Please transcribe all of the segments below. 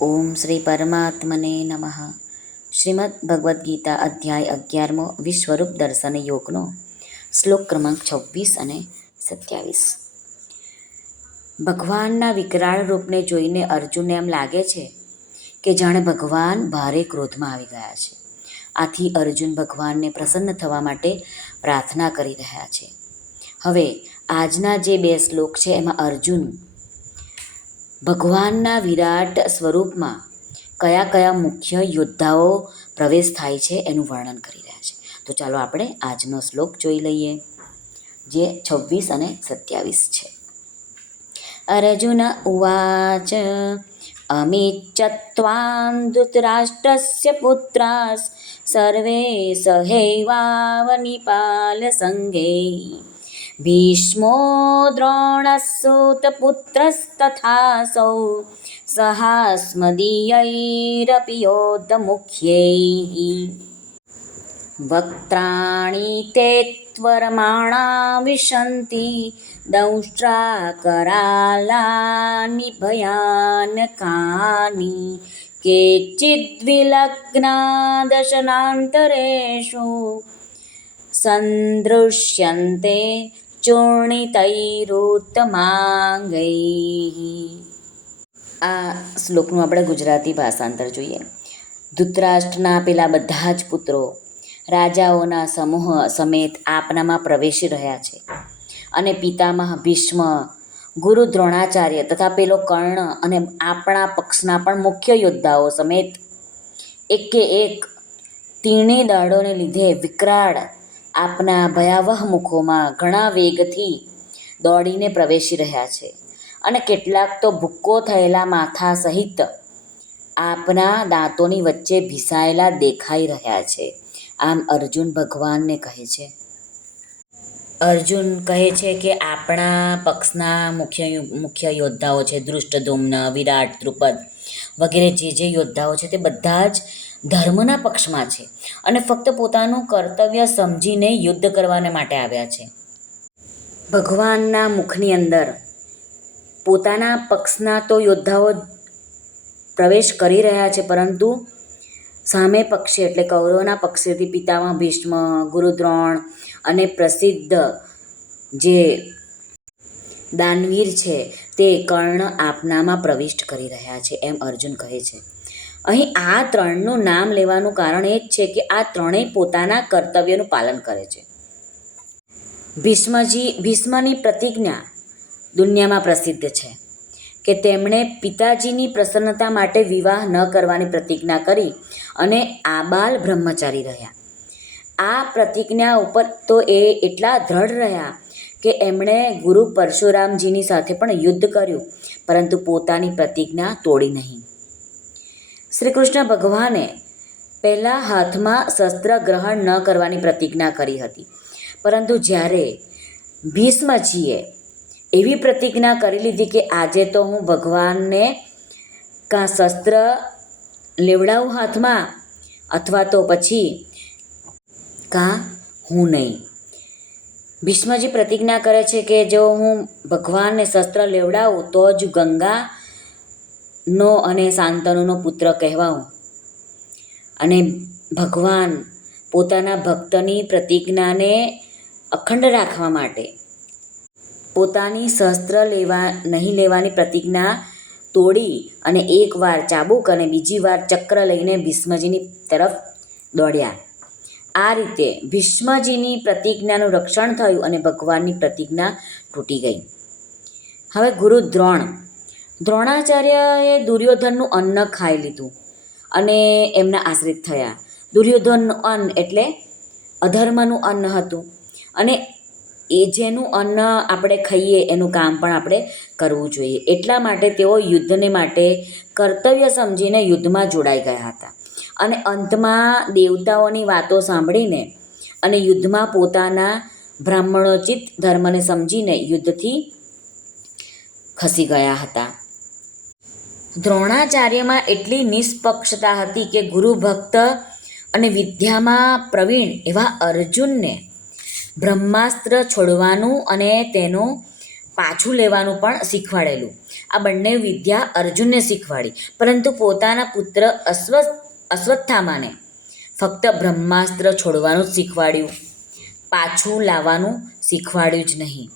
ઓમ શ્રી પરમાત્મને નમઃ શ્રીમદ ભગવદ્ ગીતા અધ્યાય અગિયારમો વિશ્વરૂપ દર્શન યોગનો શ્લોક ક્રમાંક છવ્વીસ અને સત્યાવીસ ભગવાનના વિકરાળ રૂપને જોઈને અર્જુનને એમ લાગે છે કે જાણે ભગવાન ભારે ક્રોધમાં આવી ગયા છે. આથી અર્જુન ભગવાનને પ્રસન્ન થવા માટે પ્રાર્થના કરી રહ્યા છે. હવે આજના જે બે શ્લોક છે એમાં અર્જુન ભગવાનના વિરાટ સ્વરૂપમાં કયા કયા મુખ્ય યોદ્ધાઓ પ્રવેશ થાય છે એનું વર્ણન કરી રહ્યા છે. તો ચાલો આપણે આજનો શ્લોક જોઈ લઈએ, જે છવ્વીસ અને સત્યાવીસ છે. અર્જુન ઉવાચ અમિચ્છત્વાં ધૃતરાષ્ટ્રસ્ય પુત્રાસ, સર્વે સહૈવાવનિપાલ સંગે ભીષ્મો દ્રોણસુતપુત્રસ્તથાસૌ સહાસ્મદીયૈરપि યોદ્ધમુખ્યૈः વક્ત્રાણિ તે ત્વરમાણા વિશન્તિ દંષ્ટ્રાકરાલાનિ ભયાનકાનિ કેચિદ્વિલગ્ના દશનાંતરેષુ સંદૃશ્યન્તે ચૂર્ણિતૈરુત્તમાંગૈ. આ શ્લોકનું આપણે ગુજરાતી ભાષાંતર જોઈએ. ધૃતરાષ્ટ્રના પેલા બધા જ પુત્રો રાજાઓના સમૂહ સમેત આપનામાં પ્રવેશી રહ્યા છે. અને પિતામહ ભીષ્મ, ગુરુ દ્રોણાચાર્ય તથા પેલો કર્ણ અને આપણા પક્ષના પણ મુખ્ય યોદ્ધાઓ સમેત એકે એક તીણી દાડોને લીધે વિકરાળ આપના ભયાવહ મુખોમાં ઘણા વેગથી દોડીને પ્રવેશી રહ્યા છે અને કેટલાક તો ભૂક્કો થયેલા માથા સહિત આપના દાંતોની વચ્ચે ભીસાયેલા દેખાઈ રહ્યા છે. આમ અર્જુન ભગવાનને કહે છે, અર્જુન કહે છે કે આપણા પક્ષના મુખ્ય મુખ્ય યોદ્ધાઓ છે ધૃષ્ટધુમ્ન વિરાટ, દ્રુપદ વગેરે જે જે યોદ્ધાઓ છે તે બધા જ ધર્મના પક્ષમાં છે અને ફક્ત પોતાનું કર્તવ્ય સમજીને યુદ્ધ કરવાને માટે આવ્યા છે. ભગવાનના મુખની અંદર પોતાના પક્ષના તો યોદ્ધાઓ પ્રવેશ કરી રહ્યા છે, પરંતુ સામે પક્ષે એટલે કૌરવના પક્ષેથી પિતામાં ભીષ્મ, ગુરુદ્રોણ અને પ્રસિદ્ધ જે દાનવીર છે તે કર્ણ આપનામાં પ્રવિષ્ટ કરી રહ્યા છે, એમ અર્જુન કહે છે. અહીં આ ત્રણનું નામ લેવાનું કારણ એ જ છે કે આ ત્રણેય પોતાના કર્તવ્યનું પાલન કરે છે. ભીષ્મજી, ભીષ્મની પ્રતિજ્ઞા દુનિયામાં પ્રસિદ્ધ છે કે તેમણે પિતાજીની પ્રસન્નતા માટે વિવાહ ન કરવાની પ્રતિજ્ઞા કરી અને આબાલ બ્રહ્મચારી રહ્યા. આ પ્રતિજ્ઞા ઉપર તો એ એટલા દ્રઢ રહ્યા કે એમણે ગુરુ પરશુરામજીની સાથે પણ યુદ્ધ કર્યું, પરંતુ પોતાની પ્રતિજ્ઞા તોડી નહીં. શ્રી કૃષ્ણ ભગવાને પહેલાં હાથમાં શસ્ત્ર ગ્રહણ ન કરવાની પ્રતિજ્ઞા કરી હતી. પરંતુ જ્યારે ભીષ્મજીએ એવી પ્રતિજ્ઞા કરી લીધી કે આજે તો હું ભગવાનને કાં શસ્ત્ર લેવડાવું હાથમાં અથવા તો પછી કાં હું નહીં. ભીષ્મજી પ્રતિજ્ઞા કરે છે કે જો હું ભગવાનને શસ્ત્ર લેવડાવું તો જ ગંગાનો અને શાંતનુનો પુત્ર કહેવાઓ અને ભગવાન પોતાના ભક્તની પ્રતિજ્ઞાને અખંડ રાખવા માટે પોતાની શસ્ત્ર લેવા, નહીં લેવાની પ્રતિજ્ઞા તોડી અને એકવાર ચાબુક અને બીજી વાર ચક્ર લઈને ભીષ્મજીની તરફ દોડ્યા. આ રીતે ભીષ્મજીની પ્રતિજ્ઞાનું રક્ષણ થયું અને ભગવાનની પ્રતિજ્ઞા તૂટી ગઈ. હવે ગુરુ દ્રોણ દ્રોણાચાર્યએ દુર્યોધનનું અન્ન ખાઈ લીધું અને એમના આશ્રિત થયા. દુર્યોધનનું અન્ન એટલે અધર્મનું અન્ન હતું અને એ જેનું અન્ન આપણે ખાઈએ એનું કામ પણ આપણે કરવું જોઈએ. એટલા માટે તેઓ યુદ્ધને માટે કર્તવ્ય સમજીને યુદ્ધમાં જોડાઈ ગયા હતા. અને અંતમાં દેવતાઓની વાતો સાંભળીને અને યુદ્ધમાં પોતાના બ્રાહ્મણોચિત ધર્મને સમજીને યુદ્ધથી ખસી ગયા હતા. દ્રોણાચાર્યમાં એટલી નિષ્પક્ષતા હતી કે ગુરુ ભક્ત અને વિદ્યામાં પ્રવીણ એવા અર્જુનને બ્રહ્માસ્ત્ર છોડવાનું અને તેનો પાછું લેવાનું પણ શીખવાડેલું. આ બંને વિદ્યા અર્જુનને શીખવાડી. પરંતુ પોતાના પુત્ર અશ્વ અશ્વત્થામાને ફક્ત બ્રહ્માસ્ત્ર છોડવાનું શીખવાડ્યું. પાછું લાવવાનું શીખવાડ્યું જ નહીં.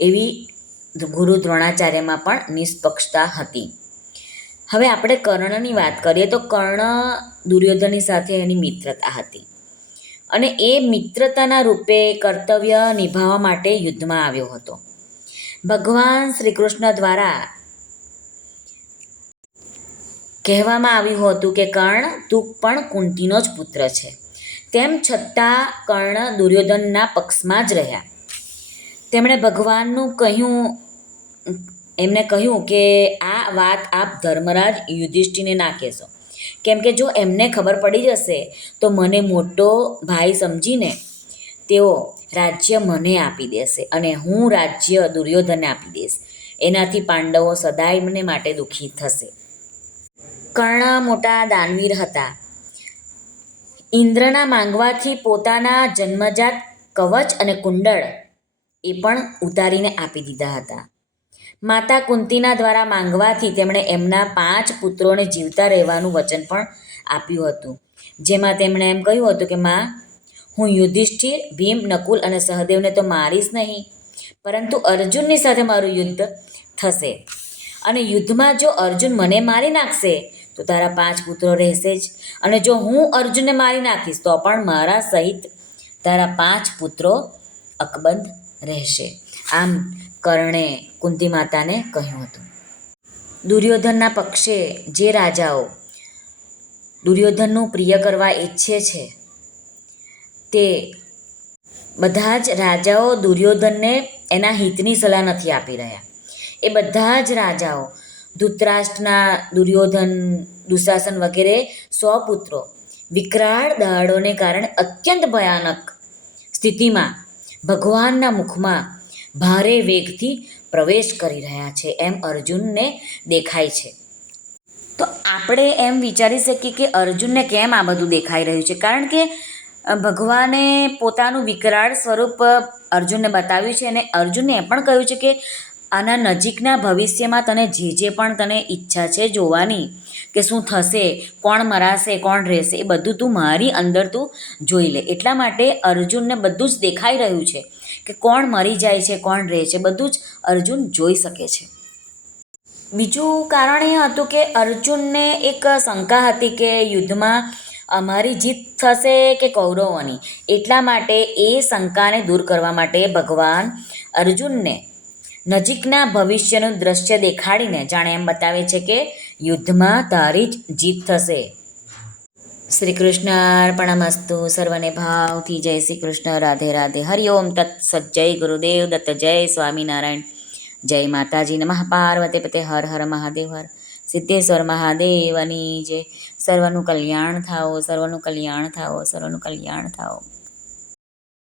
એવી ગુરુ દ્રોણાચાર્યમાં પણ નિષ્પક્ષતા હતી. હવે આપણે કર્ણની વાત કરીએ તો કર્ણ દુર્યોધનની સાથે એની મિત્રતા હતી. અને એ મિત્રતાના રૂપે કર્તવ્ય નિભાવવા માટે યુદ્ધમાં આવ્યો હતો. ભગવાન શ્રી કૃષ્ણ દ્વારા કહેવામાં આવ્યું હતું કે, કર્ણ, તું પણ કુંતીનો જ પુત્ર છે. તેમ છતાં કર્ણ દુર્યોધનના પક્ષમાં જ રહ્યા. તેમણે ભગવાનનું કહ્યું એમને કહ્યું કે આ વાત આપ ધર્મરાજ યુધિષ્ઠિને ના કહેશો. કેમ કે જો એમને ખબર પડી જશે, તો મને મોટો ભાઈ સમજીને તેઓ રાજ્ય મને આપી દેશે અને હું રાજ્ય દુર્યોધનને આપી દઈશ. એનાથી પાંડવો સદાય મને માટે દુઃખી થશે. કર્ણ મોટા દાનવીર હતા. ઇન્દ્રના માંગવાથી પોતાના જન્મજાત કવચ અને કુંડળ એ પણ ઉતારીને આપી દીધા હતા. માતા કુંતીના દ્વારા માંગવાથી તેમણે એમના પાંચ પુત્રોને જીવતા રહેવાનું વચન પણ આપ્યું હતું. જેમાં તેમણે એમ કહ્યું હતું કે, માં, હું યુધિષ્ઠિર, ભીમ, નકુલ અને સહદેવને તો મારીશ નહીં, પરંતુ અર્જુનની સાથે મારું યુદ્ધ થશે. અને યુદ્ધમાં જો અર્જુન મને મારી નાખશે, તો તારા પાંચ પુત્રો રહેશે જ. અને જો હું અર્જુનને મારી નાખીશ, તો પણ મારા સહિત તારા પાંચ પુત્રો અકબંધ રહેશે. આમ કર્ણે કુંતી માતાને કહ્યું હતું. દુર્યોધનના પક્ષે જે રાજાઓ દુર્યોધનનું પ્રિય કરવા ઈચ્છે છે, તે બધા જ રાજાઓ દુર્યોધનને એના હિતની સલાહ નથી આપી રહ્યા. એ બધા જ રાજાઓ, ધૃતરાષ્ટ્રના દુર્યોધન, દુશાસન વગેરે સો પુત્રો વિકરાળ દહાડોને કારણે અત્યંત ભયાનક સ્થિતિમાં ભગવાનના મુખમાં ભારે વેગથી પ્રવેશ કરી રહ્યા છે. એમ અર્જુનને દેખાય છે. તો આપણે એમ વિચારી શકીએ કે અર્જુનને કેમ આ બધું દેખાઈ રહ્યું છે? કારણ કે ભગવાને પોતાનું વિકરાળ સ્વરૂપ અર્જુનને બતાવ્યું છે અને અર્જુનને એ પણ કહ્યું છે કે આના નજીકના ભવિષ્યમાં તને જે જે પણ તને ઈચ્છા છે જોવાની, કે શું થશે, કોણ મરાશે, કોણ રહેશે, એ બધું તું મારી અંદર તું જોઈ લે. એટલા માટે અર્જુનને બધું જ દેખાઈ રહ્યું છે કે કોણ મરી જાય છે, કોણ રહે છે, બધું જ અર્જુન જોઈ શકે છે. બીજું કારણ એ હતું કે અર્જુનને એક શંકા હતી કે યુદ્ધમાં અમારી જીત થશે કે કૌરવોની. એટલા માટે એ શંકાને દૂર કરવા માટે ભગવાન અર્જુનને નજીકના ભવિષ્યનું દ્રશ્ય દેખાડીને જાણે એમ બતાવે છે કે યુદ્ધમાં તારી જ જીત થશે. શ્રી કૃષ્ણ અર્પણમસ્તુ સર્વને ભાવથી જય શ્રી કૃષ્ણ, રાધે રાધે હરિઓમ તત્સત જય ગુરુદેવ દત્ત, જય સ્વામિનારાયણ. જય માતાજી નમઃ, પાર્વતી પતે, હર હર મહાદેવ, હર સિદ્ધેશ્વર મહાદેવની જય. સર્વનું કલ્યાણ થાઓ, સર્વનું કલ્યાણ થાઓ, સર્વનું કલ્યાણ થાઓ.